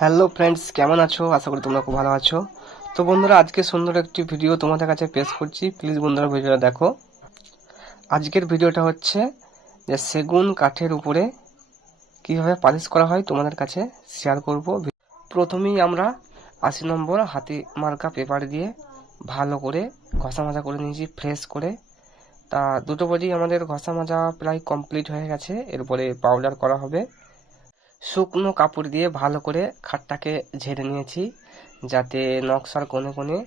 Hello friends, কেমন আছো? আশা করি তোমরা খুব ভালো আছো। তো বন্ধুরা, আজকে সুন্দর একটি ভিডিও তোমাদের কাছে পেশ করছি। প্লিজ বন্ধুরা, ভিডিওটা দেখো। আজকের ভিডিওটা হচ্ছে যে সেগুন কাঠের উপরে কীভাবে পালিশ করা হয় তোমাদের কাছে শেয়ার করব। প্রথমেই আমরা আশি নম্বর হাতি মার্কা পেপার দিয়ে ভালো করে ঘষা মাজা করে নিয়েছি ফ্রেশ করে। তা দুটো বডি আমাদের ঘষা মাজা প্রায় কমপ্লিট হয়ে গেছে। এরপরে পাউডার করা হবে। শুকনো কাপড় দিয়ে ভালো করে খাটটাকে ঝেড়ে নিয়েছি, যাতে নকশার কোণে কোণে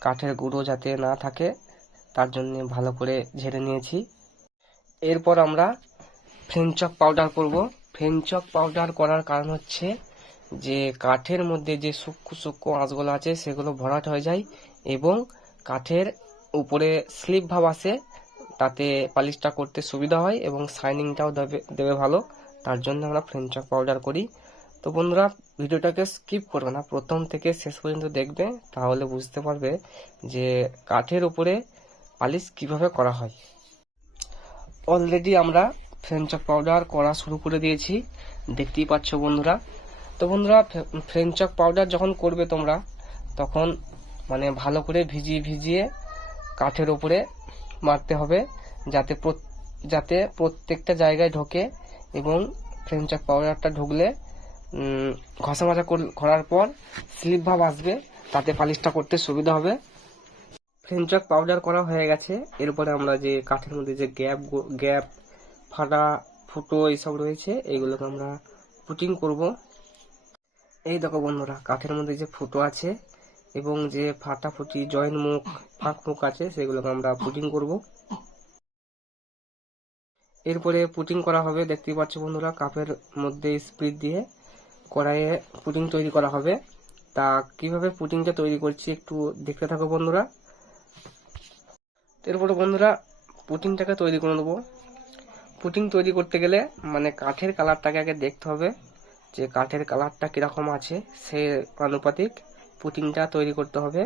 কাঠের গুঁড়ো যাতে না থাকে, তার জন্য ভালো করে ঝেড়ে নিয়েছি। এরপর আমরা ফ্রেঞ্চক পাউডার করব। ফ্রেঞ্চক পাউডার করার কারণ হচ্ছে যে, কাঠের মধ্যে যে সূক্ষ্ম সূক্ষ্ম আঁশগুলো আছে, সেগুলো ভরাট হয়ে যায় এবং কাঠের উপরে স্লিপ ভাব আসে, তাতে পালিশটা করতে সুবিধা হয় এবং শাইনিংটাও দেবে দেবে ভালো। তার জন্য আমরা ফ্রেঞ্চক পাউডার করি। তো বন্ধুরা, ভিডিওটাকে স্কিপ করবে না। প্রথম থেকে শেষ পর্যন্ত দেখবে, তাহলে বুঝতে পারবে যে কাঠের উপরে পালিশ কীভাবে করা হয়। অলরেডি আমরা ফ্রেঞ্চক পাউডার করা শুরু করে দিয়েছি। দেখতেই পাচ্ছ বন্ধুরা। তো বন্ধুরা ফ্রেঞ্চক পাউডার যখন করবে তোমরা, তখন মানে ভালো করে ভিজিয়ে ভিজিয়ে কাঠের উপরে মারতে হবে। যাতে যাতে প্রত্যেকটা জায়গায় ঢোকে এবং ফ্রেঞ্চক পাউডারটা ঢুকলে ঘষা মাজা কর- করার পর স্লিপ ভাব আসবে, তাতে পালিশটা করতে সুবিধা হবে। ফ্রেঞ্চক পাউডার করা হয়ে গেছে, এরপরে আমরা যে কাঠের মধ্যে যে গ্যাপ গ্যাপ ফাটা, ফুটো এইসব রয়েছে এইগুলোকে আমরা পুটিং করব। এই দেখো বন্ধুরা, কাঠের মধ্যে যে ফুটো আছে এবং যে ফাটা ফুটি জয়েন্ট মুখ, ফাঁক মুখ আছে, সেগুলোকে আমরা পুটিং করব। এরপরে পুটিং করা হবে, দেখতেই পাচ্ছ বন্ধুরা, কাপের মধ্যে স্পিড দিয়ে কড়াইয়ে পুটিং তৈরি করা হবে। তা কীভাবে পুটিংটা তৈরি করছি একটু দেখতে থাকো বন্ধুরা। এরপরে বন্ধুরা, পুটিংটাকে তৈরি করে নেব। পুটিং তৈরি করতে গেলে মানে কাঠের কালারটাকে আগে দেখতে হবে, যে কাঠের কালারটা কীরকম আছে, সে আনুপাতিক পুটিংটা তৈরি করতে হবে।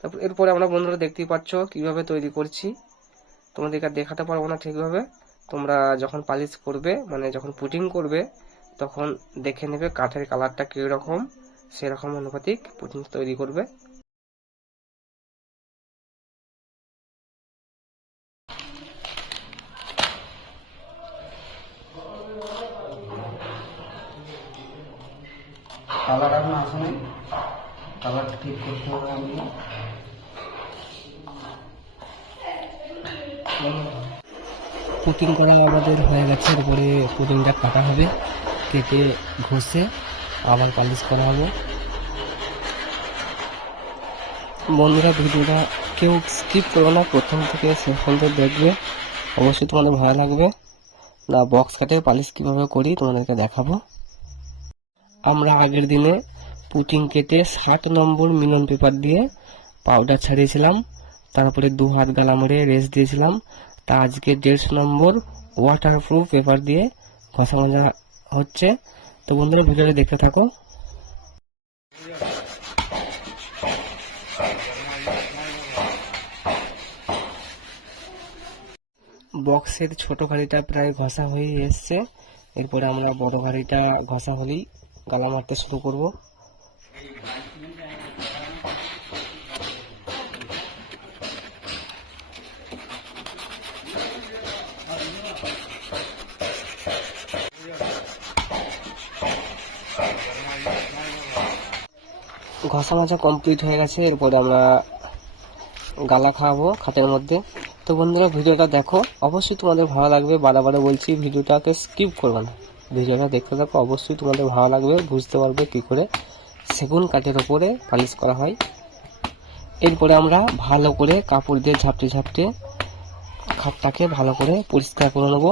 তারপর এরপরে আমরা বন্ধুরা দেখতেই পাচ্ছ কীভাবে তৈরি করছি। তোমাদেরকে দেখাতে পারব না ঠিকভাবে। তোমরা যখন পালিশ করবে মানে যখন পুটিং করবে, তখন দেখে নেবে কাঠের কালারটা কীরকম, সেরকম অনুপাতিক পুটিং তৈরি করবে। কেটে ঘষে আবার পালিশ করা হবে। বন্ধুরা, ভিডিওটা কেউ স্কিপ করবে না। প্রথম থেকে পর্যন্ত দেখবে। অবশ্যই তোমাদের ভালো লাগবে। না বক্স কাটে পালিশ কীভাবে করি তোমাদেরকে দেখাবো। আমরা আগের দিনে পুটিং কেটে ষাট নম্বর মিলন পেপার দিয়ে পাউডার ছাড়িয়েছিলাম। তারপরে দু হাত গালা মেরে রেস্ট দিয়েছিলাম। তা আজকে দেড়শো নম্বর ওয়াটারপ্রুফ পেপার দিয়ে ঘষা মাজা হচ্ছে। তো বন্ধুরা, ভিডিওটা দেখতে থাকো। বক্সের ছোট গাড়িটা প্রায় ঘষা হয়ে এসছে। এরপরে আমরা বড় গাড়িটা ঘষা হলেই গালা মারতে শুরু করব। ঘষা মাজা কমপ্লিট হয়ে গেছে, এরপরে আমরা গালা খাওয়াবো খাটের মধ্যে। তো বন্ধুরা, ভিডিওটা দেখো। অবশ্যই তোমাদের ভালো লাগবে বারে বলছি, ভিডিওটাকে স্কিপ করবে না। ভিডিওটা দেখতে থাকো, অবশ্যই তোমাদের ভালো লাগবে, বুঝতে পারবে কি করে সেগুন কাঠের ওপরে পালিশ করা হয়। এরপরে আমরা ভালো করে কাপড় দিয়ে ঝাপটে ঝাপটে খাটটাকে ভালো করে পরিষ্কার করে নেব।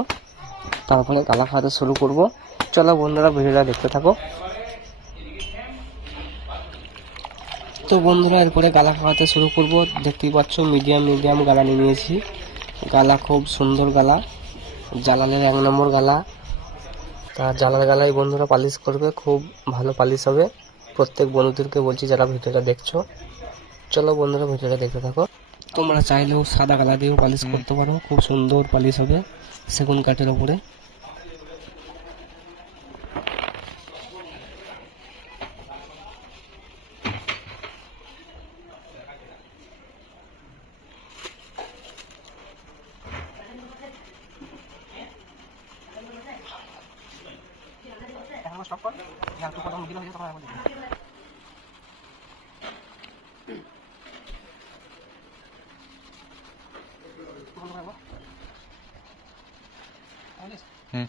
তারপরে গালা খাওয়াতে শুরু করব। চলো বন্ধুরা, ভিডিওটা দেখতে থাকো। তো বন্ধুরা এরপরে গালা খাওয়াতে শুরু করব। দেখতেই পাচ্ছ মিডিয়াম মিডিয়াম গালা নিয়ে নিয়েছি। গালা খুব সুন্দর গালা। জালালের এক নম্বর গালা। তা জালাল গালাই বন্ধুরা পালিশ করবে খুব ভালো পালিশ হবে। প্রত্যেক বন্ধুদেরকে বলছি যারা ভিডিওটা দেখছ। চলো বন্ধুরা ভিডিওটা দেখতে থাকো। তোমরা চাইলেও সাদা গালা দিয়েও পালিশ করতে পারো খুব সুন্দর পালিশ হবে সেগুন কাঠের ওপরে অফ কর হ্যাঁ একটু কথা মুশকিল হয়ে যায় তখন আবার দেখবি। একটু বন্ধ করে রাখব। বুঝলিস? হুম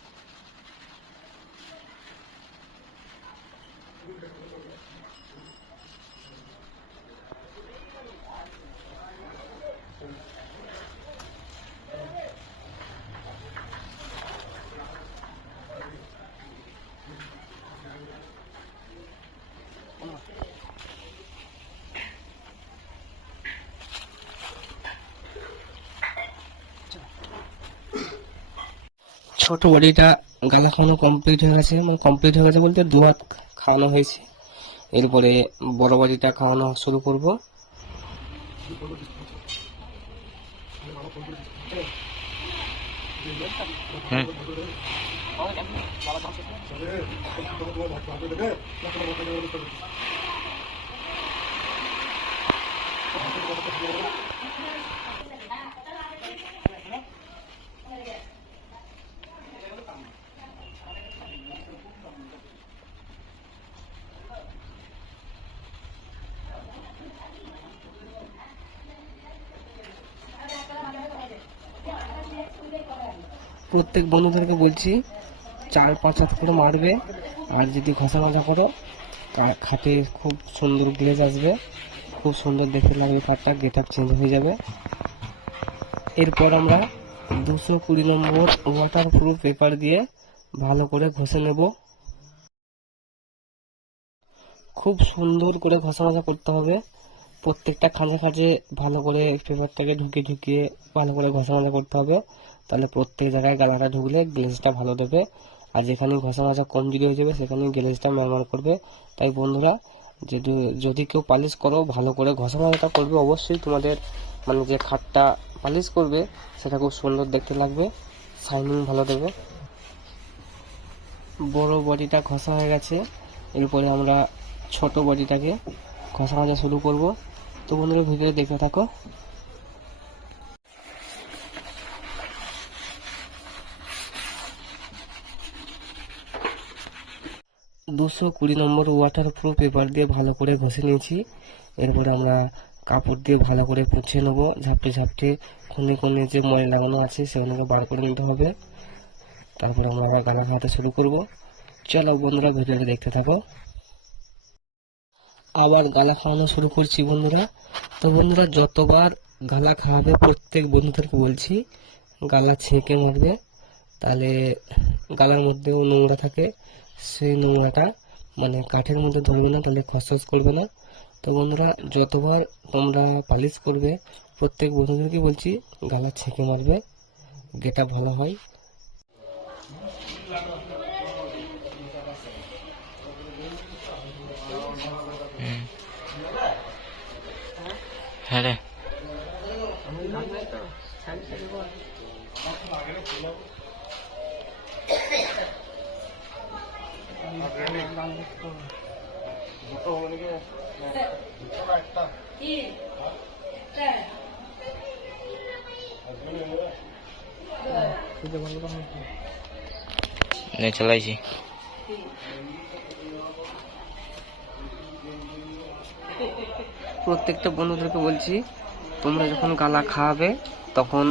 ছোট বডিটা গালা কমপ্লিট হয়ে গেছে মানে কমপ্লিট হয়ে গেছে বলতে দু হাত খাওয়ানো হয়েছে। এরপরে বড় বডিটা খাওয়ানো শুরু করব। প্রত্যেক বন্ধুদেরকে বলছি, চার পাঁচ হাত করে মারবে, আর যদি ঘষা মাজা করো খাটে খুব সুন্দর গ্লেজ আসবে, খুব সুন্দর দেখতে লাগবে কাঠটা গেট আপ চেঞ্জ হয়ে যাবে। এরপর আমরা দুশো কুড়ি নম্বর ওয়াটার প্রুফ পেপার দিয়ে ভালো করে ঘষে নেব। খুব সুন্দর করে ঘষা মাজা করতে হবে। প্রত্যেকটা খাঁজে খাঁজে ভালো করে পেপারটাকে ঢুকিয়ে ঢুকিয়ে ভালো করে ঘষা মাজা করতে হবে। তাহলে প্রত্যেক জায়গায় গালাটা ঢুকলে গ্লেজটা ভালো দেবে। আর যেখানে ঘষা মাজা কম যদি হয়ে যাবে সেখানে গ্লেজটা ম্যারমার করবে। তাই বন্ধুরা, যদি যদি কেউ পালিশ করো, ভালো করে ঘষা মাজাটা করবে, অবশ্যই তোমাদের মানে যে খাটটা পালিশ করবে, সেটা খুব সুন্দর দেখতে লাগবে শাইনিং ভালো দেবে। বড় বডিটা ঘষা হয়ে গেছে, এরপরে আমরা ছোট বডিটাকে ঘষা মাজা শুরু করব। তো বন্ধুরা ভিডিও দেখতে থাকো। দুশো কুড়ি নম্বর ওয়াটার প্রুফ পেপার দিয়ে ভালো করে ঘষে নিয়েছি। এরপর আমরা কাপড় দিয়ে ভালো করে পুছে নেব। ঝাপটে ঝাপটে কোনে কোনে যে ময়লা লাগানো আছে সেগুলোকে বার করে নিতে হবে। তারপর আমরা আবার গালা খাওয়াতে শুরু করব। চলো বন্ধুরা, ভিডিওটা দেখতে থাকো। আবার গালা খাওয়ানো শুরু করছি বন্ধুরা। তো বন্ধুরা, যতবার গালা খাওয়াবে প্রত্যেক বন্ধুদেরকে বলছি, গালা ছেঁকে মারবে। তাহলে গালার মধ্যেও নোংরা থাকে। সেই নোংরাটা মানে কাঠের মধ্যে ধরবে না, তাহলে খসখস করবে না। তো বন্ধুরা, যতবার তোমরা পালিশ করবে, প্রত্যেক বন্ধুদেরকে বলছি, গালা ছেঁকে মারবে যেটা ভালো হয়। হ্যাঁ রে। নে চালাইছি। প্রত্যেকটা বন্ধুদেরকে বলছি তোমরা যখন গালা খাওয়াবে তখন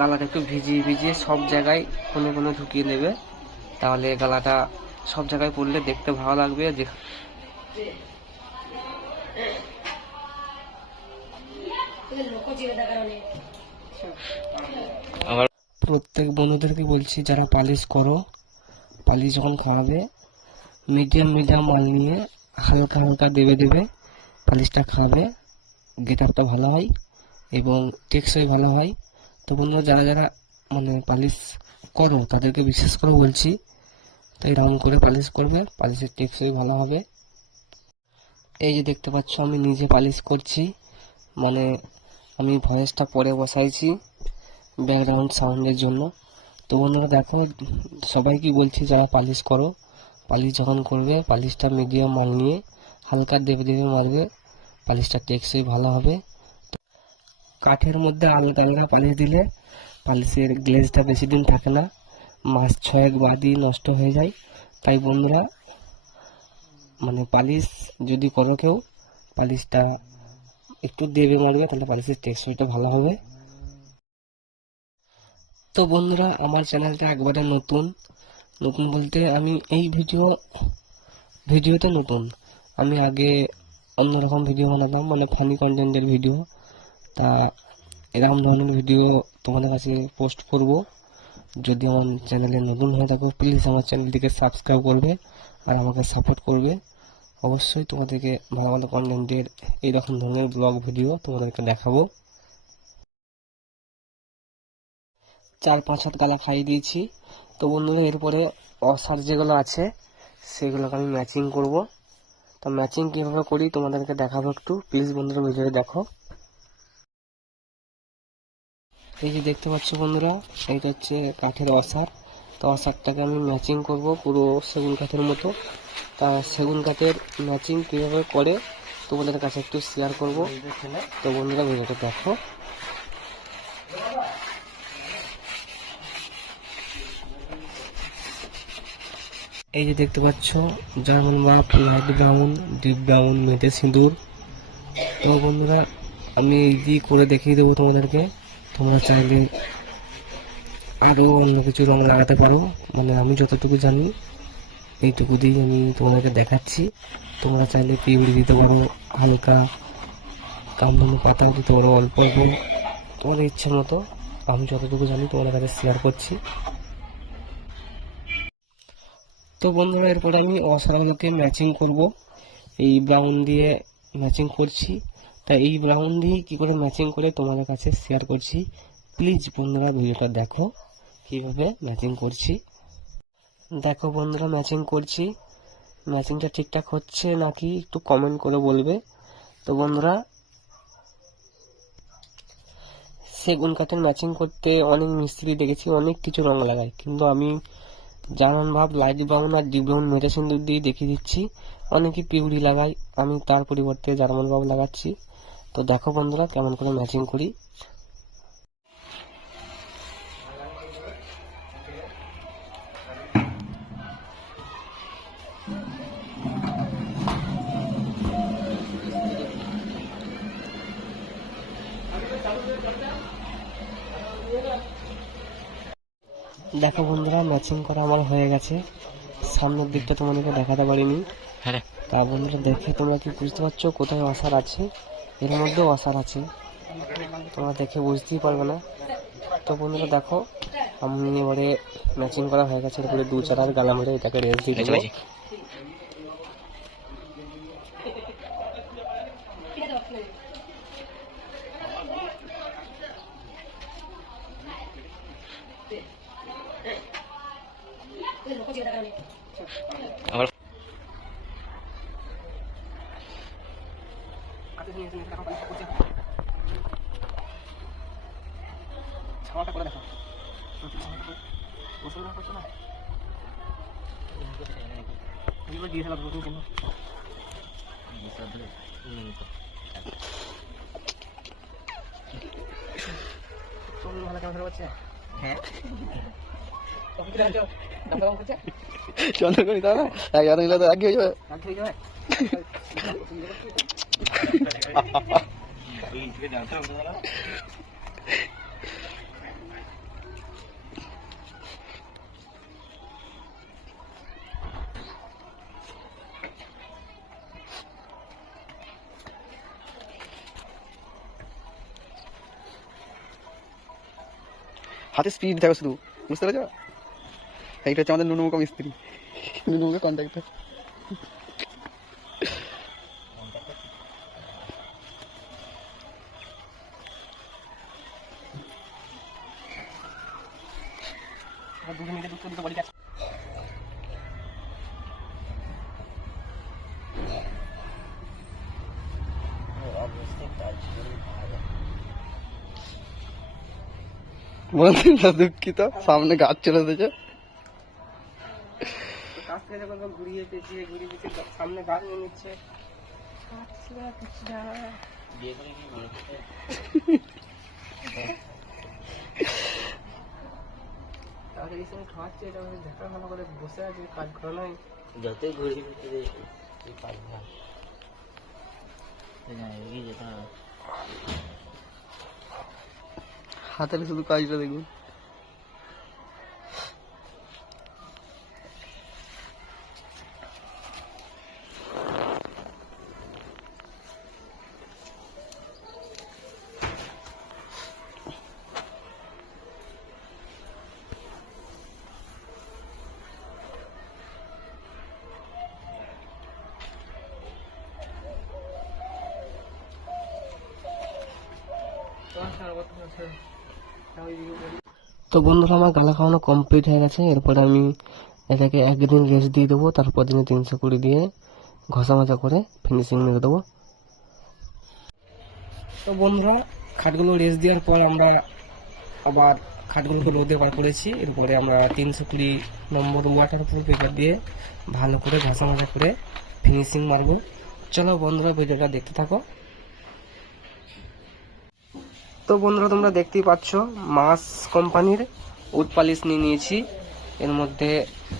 গালাটা একটু ভিজিয়ে ভিজিয়ে সব জায়গায় কোনে কোনে ঢুকিয়ে নেবে। তাহলে গালাটা সব জায়গায় পড়লে দেখতে ভালো লাগবে। আবার প্রত্যেক বন্ধুদেরকে বলছি যারা পালিশ করো পালিশ যখন খাওয়াবে। মিডিয়াম মিডিয়াম মাল নিয়ে হালকা হালকা দেবে দেবে, পালিশটা খাওয়াবে। গেট আপটা ভালো হয় এবং টেকসই ভালো হয়। তো বন্ধুরা, যারা যারা মানে পালিশ করো, তাদেরকে বিশেষ করে বলছি তো এরকম করে পালিশ করবে, পালিশের টেকসই ভালো হবে। এই যে দেখতে পাচ্ছ, আমি নিজে পালিশ করছি। মানে আমি ভয়েসটা পরে বসাইছি ব্যাকগ্রাউন্ড সাউন্ডের জন্য। তো বন্ধুরা দেখো, সবাইকে বলছি যারা পালিশ করো। পালিশ যখন করবে, পালিশটা মিডিয়াম মাল নিয়ে হালকা দেবে দেবে মারবে, পালিশটা টেকসই ভালো হবে। কাঠের মধ্যে আলগা আলগা পালিশ দিলে পালিশের গ্লেজটা বেশি দিন থাকে না, মাস ছয়েক বাদই নষ্ট হয়ে যায়। তাই বন্ধুরা মানে পালিশ যদি করো কেউ, পালিশটা একটু দেবে মারবে, তাহলে পালিশের টেক্সচারটা ভালো হবে। তো বন্ধুরা, আমার চ্যানেলটা একবারে নতুন। নতুন বলতে আমি এই ভিডিও, ভিডিওতে নতুন। আমি আগে অন্যরকম ভিডিও বানাতাম মানে ফানি কন্টেন্টের ভিডিও। তা এরকম ধরনের ভিডিও তোমাদের কাছে পোস্ট করব। যদি আমার চ্যানেলে নতুন হয়ে থাকো প্লিজ আমার চ্যানেলটিকে সাবস্ক্রাইব করবে আর আমাকে সাপোর্ট করবে। অবশ্যই তোমাদেরকে ভালো ভালো কন্টেন্টের এইরকম ধরনের ব্লগ ভিডিও তোমাদেরকে দেখাবো। চার পাঁচ হাত গালা খাইয়ে দিয়েছি। তো বন্ধুরা, এরপরে অসার যেগুলো আছে, সেগুলোকে আমি ম্যাচিং করব। তো ম্যাচিং কীভাবে করি তোমাদেরকে দেখাবো একটু। প্লিজ বন্ধুরা ভিডিওতে দেখো। এই যে দেখতে পাচ্ছ বন্ধুরা, এইটা হচ্ছে কাঠের অসার। তো অসারটাকে আমি ম্যাচিং করব পুরো সেগুন কাঠের মতো। তা সেগুন কাঠের ম্যাচিং কীভাবে করে তোমাদের কাছে একটু শেয়ার করব। তো বন্ধুরা, ভিডিওটা দেখো। এই যে দেখতে পাচ্ছ, জার্মান মাপ লাইট ব্রাউন, ডিপ ব্রাউন মেটে সিঁদুর। তো বন্ধুরা, আমি এই করে দেখিয়ে দেবো তোমাদেরকে। তোমরা চাইলে আরও অন্য কিছু রং লাগাতে পারো। মানে আমি যতটুকু জানি, এইটুকু দিয়েই আমি তোমাদেরকে দেখাচ্ছি। তোমরা চাইলে পিউরি দিতে পারো, হালকা কামধনু পাতা দিতে পারো অল্প অল্প। তোমাদের ইচ্ছে মতো, আমি যতটুকু জানি তোমাদের কাছে শেয়ার করছি। তো বন্ধুরা, এরপর আমি অসারাগুলোকে ম্যাচিং করব। এই ব্রাউন দিয়ে ম্যাচিং করছি। তা এই ব্রাউন দিয়ে কী করে ম্যাচিং করে তোমাদের কাছে শেয়ার করছি। প্লিজ বন্ধুরা, ভিডিওটা দেখো কীভাবে ম্যাচিং করছি। দেখো বন্ধুরা ম্যাচিং করছি। ম্যাচিংটা ঠিকঠাক হচ্ছে নাকি একটু কমেন্ট করে বলবে। তো বন্ধুরা, সেগুন কাঠের ম্যাচিং করতে অনেক মিস্ত্রি দেখেছি, অনেক কিছু রং লাগায়। কিন্তু আমি জার্মান ভাব, লাইট ব্রাউন আর ডিপ ব্রাউন মেটা সিন্দুর দিয়ে দেখিয়ে দিচ্ছি। অনেকে পিউরি লাগায়, আমি তার পরিবর্তে জার্মান ভাব লাগাচ্ছি। তো দেখো বন্ধুরা, কেমন করে ম্যাচিং করি। দেখো বন্ধুরা ম্যাচিং করা আমার হয়ে গেছে। সামনের দিকটা তোমাদেরকে দেখাতে পারিনি। হ্যাঁ। তা বন্ধুরা দেখে তোমরা কি বুঝতে পারছ কোথায় অসার আছে? এর মধ্যেও অসার আছে। তোমরা দেখে বুঝতেই পারবে না। তো বন্ধুরা দেখো আমি এবারে ম্যাচিং করা হয়ে গেছে। এরপরে দু চার গালা মেরে এটাকে রেস্ট দিয়ে দেবো আবার ছাওয়াটা করে দেখো। গোসল না করছ না? দিয়ে দিলাম গোসল কেন ভালো কেমন ধরে পাচ্ছে হ্যাঁ চন্দ্র করি এগারো তো আগে হয়ে হাতে স্পিড থাকো শুধু। বুঝতে পেরেছ? এইটা হচ্ছে আমাদের নুনুমুখ মিস্ত্রি নুনুমুখে কন্ট্যাক্ট দু মিনিটে দুটো দুটো বলি গেছে দুঃখিত সামনে গাছ চলে এসেছে। ঘুরিয়ে পেঁচিয়ে ঘুরিয়ে পেঁচিয়ে সামনে গাছ নিয়ে নিচ্ছে তাহলে এই সময় খাওয়াচ্ছে এটা আমাদের দেখা ভালো করে বসে আছে কাজ করা নয় যতই ঘুরি ফিরে হাতের শুধু কাজটা দেখুন তো বন্ধুরা, আমার গালা খাওয়ানো কমপ্লিট হয়ে গেছে। এরপরে আমি এটাকে একদিন রেস্ট দিয়ে দেবো, তারপর দিনে তিনশো কুড়ি দিয়ে ঘষা মাজা করে ফিনিশিং মেরে দেবো। তো বন্ধুরা, খাটগুলো রেস্ট দেওয়ার পর আমরা আবার খাটগুলোকে রোদে বার করেছি। এরপরে আমরা তিনশো কুড়ি নম্বর ওয়াটার প্রুফ পেপার দিয়ে ভালো করে ঘষা মাজা করে ফিনিশিং মারবো। চলো বন্ধুরা, ভিডিওটা দেখতে থাকো। তো বন্ধুরা তোমরা দেখতেই পাচ্ছ মাস কোম্পানির উড পালিশ নিয়ে নিয়েছি। এর মধ্যে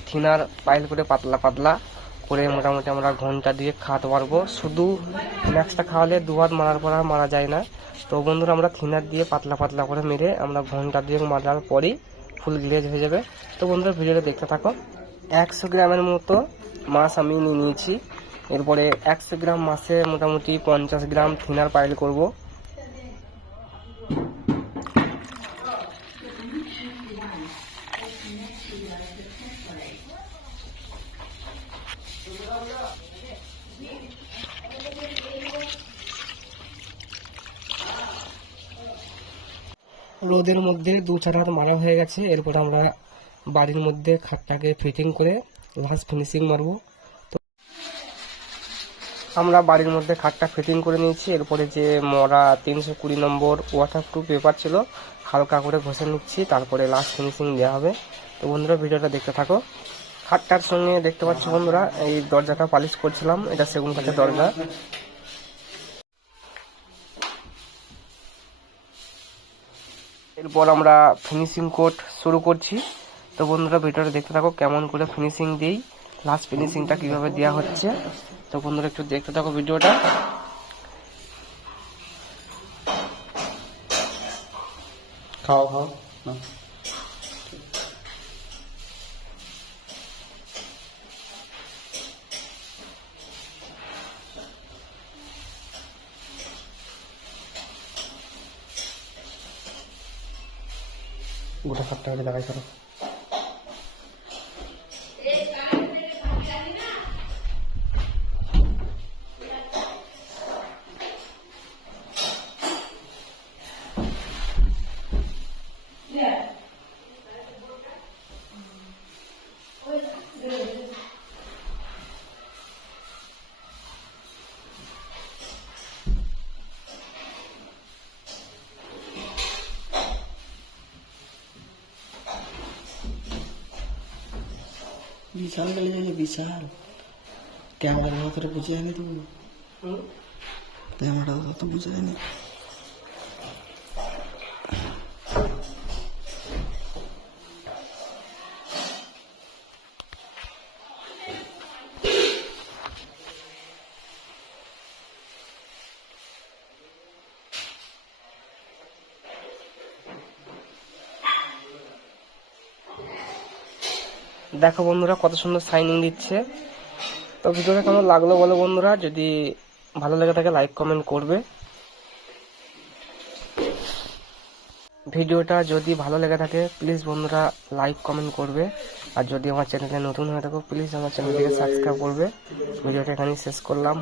থিনার পাইল করে পাতলা পাতলা করে মোটামুটি আমরা ঘণ্টা দিয়ে খাওয়াতে পারব। শুধু ম্যাক্সটা খাওয়ালে দু হাত মারার পর আর মারা যায় না। তো বন্ধুরা আমরা থিনার দিয়ে পাতলা পাতলা করে মেরে আমরা ঘণ্টা দিয়ে মারার পরই ফুল গ্লেজ হয়ে যাবে। তো বন্ধুরা ভিডিওটা দেখতে থাকো। একশো গ্রামের মতো মাছ আমি নিয়ে নিয়েছি। এরপরে একশো গ্রাম মাছে মোটামুটি পঞ্চাশ গ্রাম থিনার পাইল করব। রোদের মধ্যে দু চার হাত মারা হয়ে গেছে। এরপর আমরা বাড়ির মধ্যে খাটটাকে ফিটিং করে লাস্ট ফিনিশিং মারবো। তো আমরা বাড়ির মধ্যে খাটটা ফিটিং করে নিয়েছি। এরপরে যে মরা তিনশো কুড়ি নম্বর ওয়াটার প্রুফ পেপার ছিল, হালকা করে ঘষে নিচ্ছি। তারপরে লাস্ট ফিনিশিং দেওয়া হবে। তো বন্ধুরা, ভিডিওটা দেখতে থাকো। খাটটার সঙ্গে দেখতে পাচ্ছ বন্ধুরা, এই দরজাটা পালিশ করছিলাম। এটা সেগুন কাঠের দরজা। এরপর আমরা ফিনিশিং কোট শুরু করছি। তো বন্ধুরা, ভিডিওটা দেখতে থাকো কেমন করে ফিনিশিং দিই লাস্ট ফিনিশিংটা কীভাবে দেওয়া হচ্ছে। তো বন্ধুরা, একটু দেখতে থাকো ভিডিওটা। খাও খাও না গোটা সাতটা করে লাগাই করো বিশাল গেলে যাবে বিশাল ক্যামেরা করে বুঝে আনি তো। ক্যামেরা তো বুঝে যায়নি দেখো বন্ধুরা কত সুন্দর সাইনিং দিচ্ছে। তো ভিডিওটা কেমন লাগল বলো বন্ধুরা? যদি ভালো লেগে থাকে লাইক কমেন্ট করবে। ভিডিওটা যদি ভালো লেগে থাকে প্লিজ বন্ধুরা লাইক কমেন্ট করবে। আর যদি আমার চ্যানেলে নতুন হয়ে থাকো প্লিজ আমার চ্যানেলটিকে সাবস্ক্রাইব করবে। ভিডিওটা এখানেই শেষ করলাম।